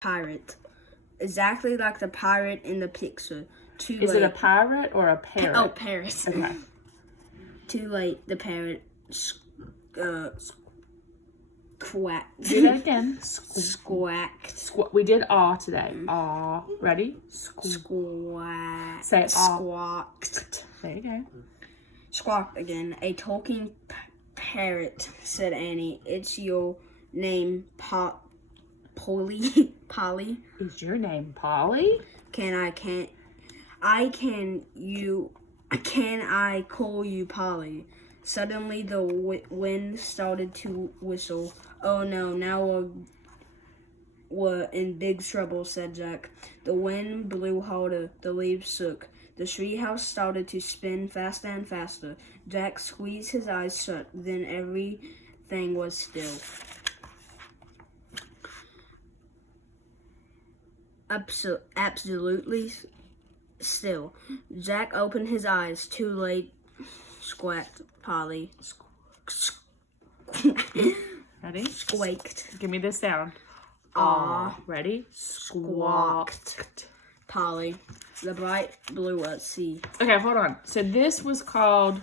pirate. Exactly like the pirate in the picture. Too Is late. it a pirate or a parrot? Oh, parrot. Okay. Too late, the parrot quacked. Do that again. Squawked. We did aw today. Aw. Ready? Squawked. Say aw. Squawked. There you go. Squawked again. A talking parrot, said Annie. It's your name, Polly? Polly? Is your name Polly? Can I call you Polly? Suddenly the wind started to whistle. Oh no, now we're in big trouble, said Jack. The wind blew harder, the leaves shook. The treehouse started to spin faster and faster. Jack squeezed his eyes shut, then everything was still. Absolutely still. Jack opened his eyes. Too late, squawked Polly. Ready? Squawked. Give me the sound. Aw. Ready? Squawked Polly. The bright blue sea. Okay, hold on. So this was called,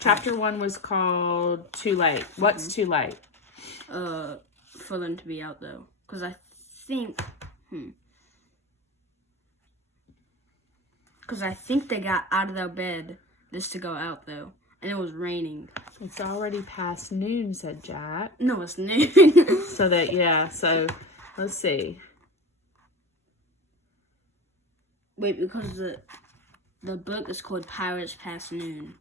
chapter 1 was called Too Late. What's too late? For them to be out though. Because I think, Because I think they got out of their bed just to go out though. And it was raining. It's already past noon, said Jack. No, it's noon. So let's see. Wait, because the book is called Pirates Past Noon.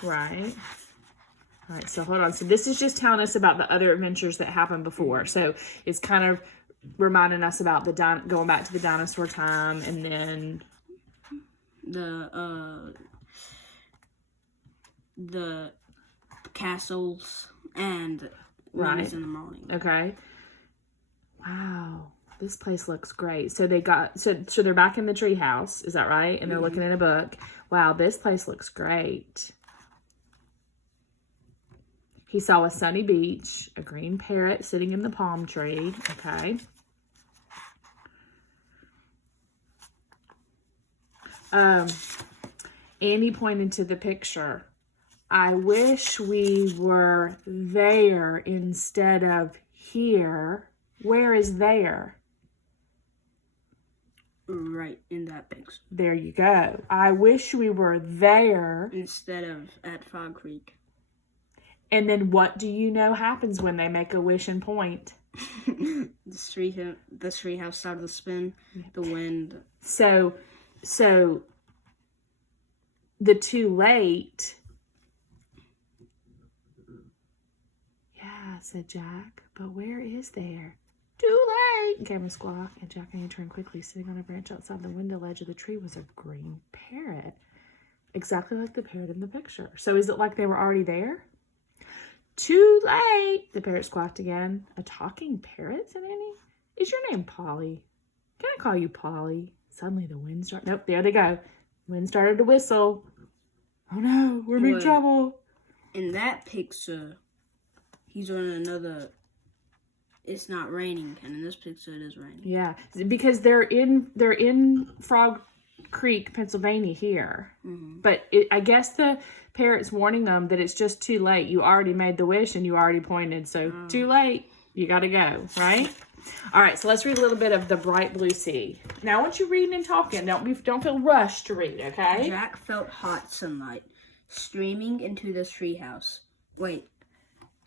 Right. All right, so hold on. So this is just telling us about the other adventures that happened before. So it's kind of reminding us about going back to the dinosaur time, and then the castles and right in the morning. Okay. Wow, this place looks great. So so they're back in the treehouse. Is that right? And they're looking at a book. Wow, this place looks great. He saw a sunny beach, a green parrot sitting in the palm tree. Okay. Annie pointed to the picture. I wish we were there instead of here. Where is there? Right in that picture. There you go. I wish we were there instead of at Frog Creek. And then what do you know happens when they make a wish and point? The treehouse started to spin. The wind. So the too late. Yeah, said Jack. But where is there? Too late, came a squawk, and Jack and Annie turned quickly. Sitting on a branch outside the window ledge of the tree was a green parrot. Exactly like the parrot in the picture. So is it like they were already there? Too late, the parrot squawked again. A talking parrot, said Annie. Is your name Polly? Can I call you Polly? Suddenly the wind started. Nope, there they go. Wind started to whistle. Oh no, we're in big trouble. In that picture, he's on another. It's not raining, and in this picture, it is raining. Yeah, because they're in Frog Creek, Pennsylvania here. Mm-hmm. But I guess the parrot's warning them that it's just too late. You already made the wish and you already pointed, so too late. You got to go, right? All right, so let's read a little bit of The Bright Blue Sea. Now, I want you reading and talking. Don't feel rushed to read, okay? Jack felt hot sunlight streaming into the treehouse. Wait,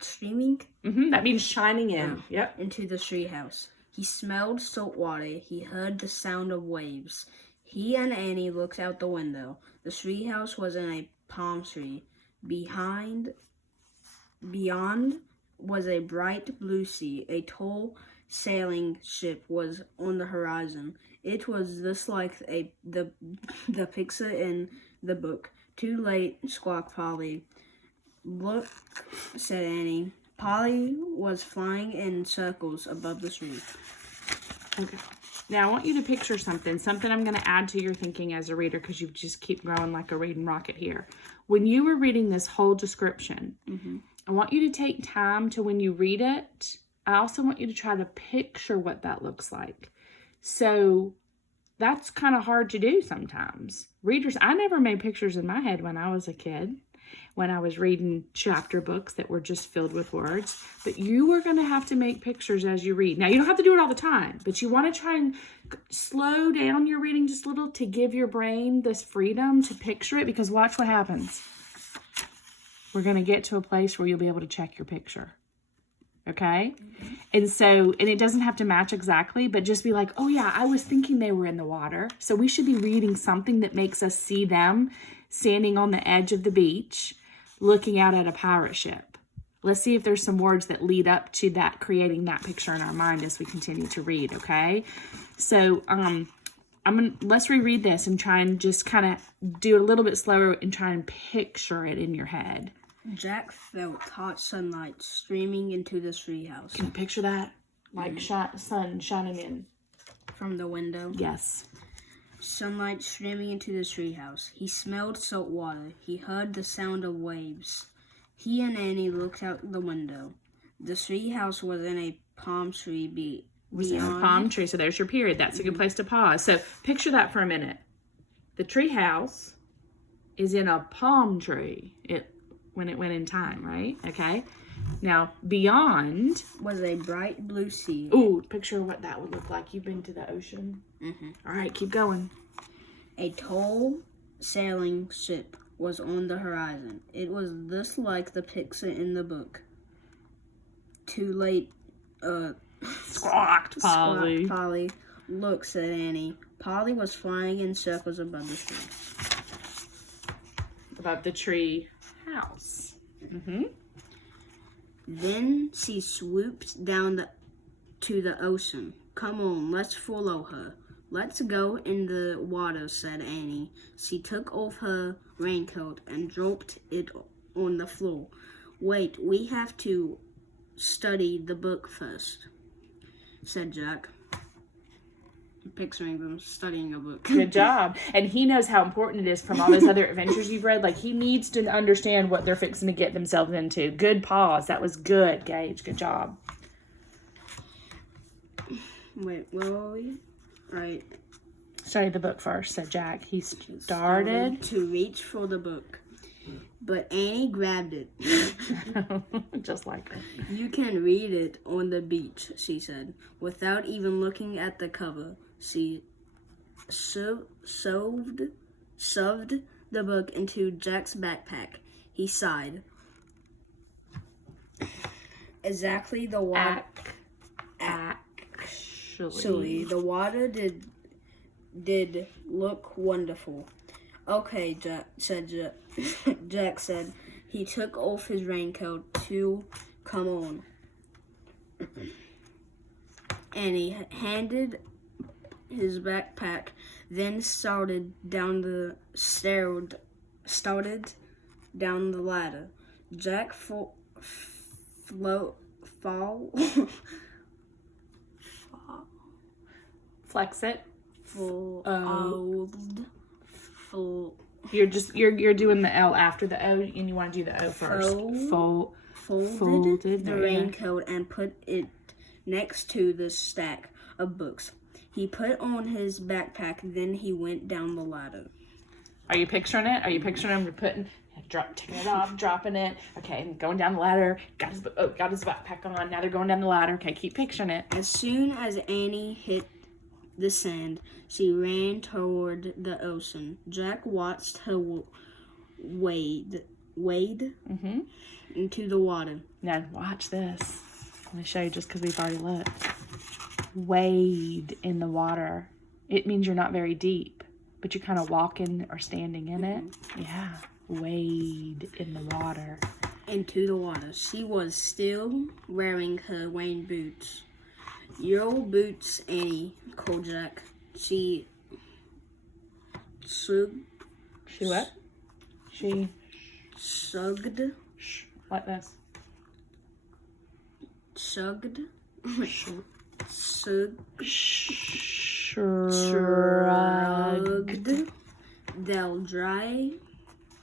streaming? Mm-hmm, that means shining in. Yep. Into the treehouse. He smelled salt water. He heard the sound of waves. He and Annie looked out the window. The treehouse was in a palm tree. Beyond was a bright blue sea. A tall sailing ship was on the horizon. It was just like the picture in the book. Too late, squawked Polly. Look, said Annie. Polly was flying in circles above the tree. Okay. Now, I want you to picture something I'm going to add to your thinking as a reader, because you just keep growing like a reading rocket here. When you were reading this whole description, I want you to take time to, when you read it, I also want you to try to picture what that looks like. So that's kind of hard to do sometimes. Readers, I never made pictures in my head when I was a kid, when I was reading chapter books that were just filled with words. But you are going to have to make pictures as you read. Now, you don't have to do it all the time, but you want to try and slow down your reading just a little to give your brain this freedom to picture it, because watch what happens. We're going to get to a place where you'll be able to check your picture. Okay? And it doesn't have to match exactly, but just be like, oh yeah, I was thinking they were in the water. So we should be reading something that makes us see them standing on the edge of the beach, looking out at a pirate ship. Let's see if there's some words that lead up to that, creating that picture in our mind as we continue to read, okay? So, let's reread this and try and just kind of do it a little bit slower and try and picture it in your head. Jack felt hot sunlight streaming into the treehouse. Can you picture that? Like sun shining in. From the window? Yes. Sunlight streaming into the treehouse. He smelled salt water. He heard the sound of waves. He and Annie looked out the window. The treehouse was in a palm tree beyond. Palm tree, so there's your period. That's a good place to pause. So picture that for a minute. The treehouse is in a palm tree. When it went in time, right? Okay. Now, beyond was a bright blue sea. Ooh, picture what that would look like. You've been to the ocean. Mm-hmm. All right, keep going. A tall sailing ship was on the horizon. It was just like the picture in the book. Too late, Squawked Polly. Squawked Polly. Look, said Annie. Polly was flying in circles above the tree. Above the tree house. Mm-hmm. Then she swooped down to the ocean. Come on, let's follow her. Let's go in the water, said Annie. She took off her raincoat and dropped it on the floor. Wait, we have to study the book first, said Jack. Picturing them studying a book. Good job. And he knows how important it is from all those other adventures you've read. Like, he needs to understand what they're fixing to get themselves into. Good pause. That was good, Gage. Good job. Wait, where were we? Right. Study the book first, said Jack. He started to reach for the book. But Annie grabbed it. Just like her. You can read it on the beach, she said, without even looking at the cover. She shoved the book into Jack's backpack. He sighed. Exactly the water. Actually, the water did look wonderful. Okay, Jack said. Jack said. He took off his raincoat to come on. And he handed his backpack, then started down the ladder. Jack Flex it. You're doing the L after the O, and you want to do the O first. Folded the raincoat and put it next to the stack of books. He put on his backpack, then he went down the ladder. Are you picturing it? Are you picturing him taking it off, dropping it? Okay, and going down the ladder. Got his backpack on. Now they're going down the ladder. Okay, keep picturing it. As soon as Annie hit the sand, she ran toward the ocean. Jack watched her wade into the water. Now watch this. Let me show you just because we've already looked. Wade in the water. It means you're not very deep, but you're kind of walking or standing in it. Yeah. Wade in the water. Into the water. She was still wearing her rain boots. Your boots, Annie, called Jack. She what? She sugged. Like this. Shrugged. They'll dry.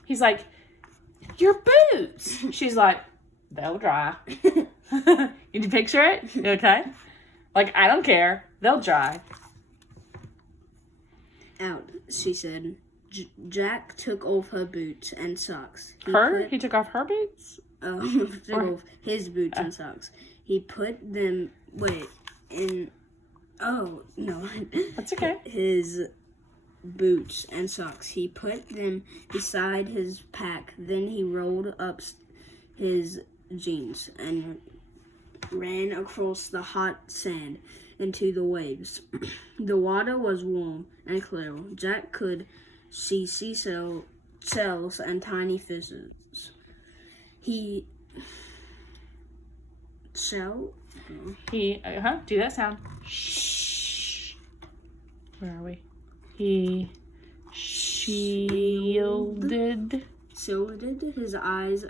He's like, your boots. She's like, they'll dry. Can you picture it? Okay. Like, I don't care. They'll dry. Out, she said. Jack took off her boots and socks. He took off her boots? Took off his boots and socks. He put them, oh, no. That's okay. His boots and socks. He put them beside his pack. Then he rolled up his jeans and ran across the hot sand into the waves. The water was warm and clear. Jack could see seashells and tiny fishes. Do that sound. Shh. Where are we? He shielded his eyes.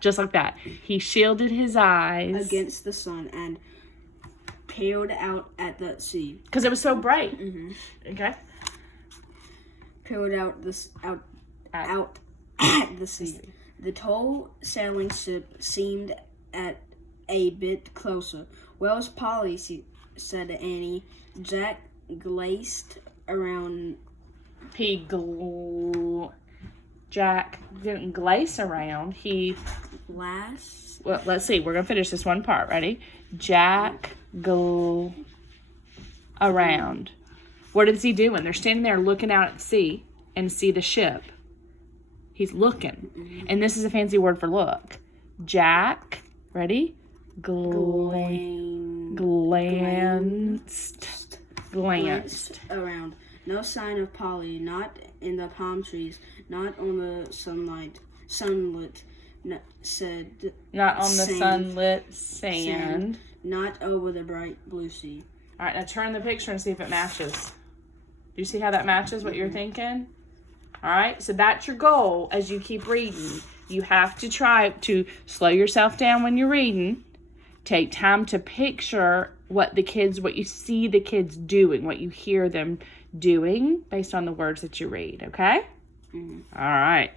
Just like that. He shielded his eyes against the sun and peered out at the sea. Because it was so bright. Mm-hmm. Okay. Peered out at the sea. The tall sailing ship seemed at a bit closer. "Where's Polly?" said Annie. Jack glazed around. Jack didn't glaze around. He glass. Well, let's see. We're gonna finish this one part. Ready? Jack around. What is he doing? They're standing there looking out at sea and see the ship. He's looking. Mm-hmm. And this is a fancy word for look. Jack, ready? Glanced around. No sign of Polly, not in the palm trees, not on the sunlit sand, not over the bright blue sea. All right, now turn the picture and see if it matches. Do you see how that matches what you're thinking? All right, so that's your goal as you keep reading. You have to try to slow yourself down when you're reading. Take time to picture what you see the kids doing, what you hear them doing based on the words that you read, okay? Mm-hmm. All right.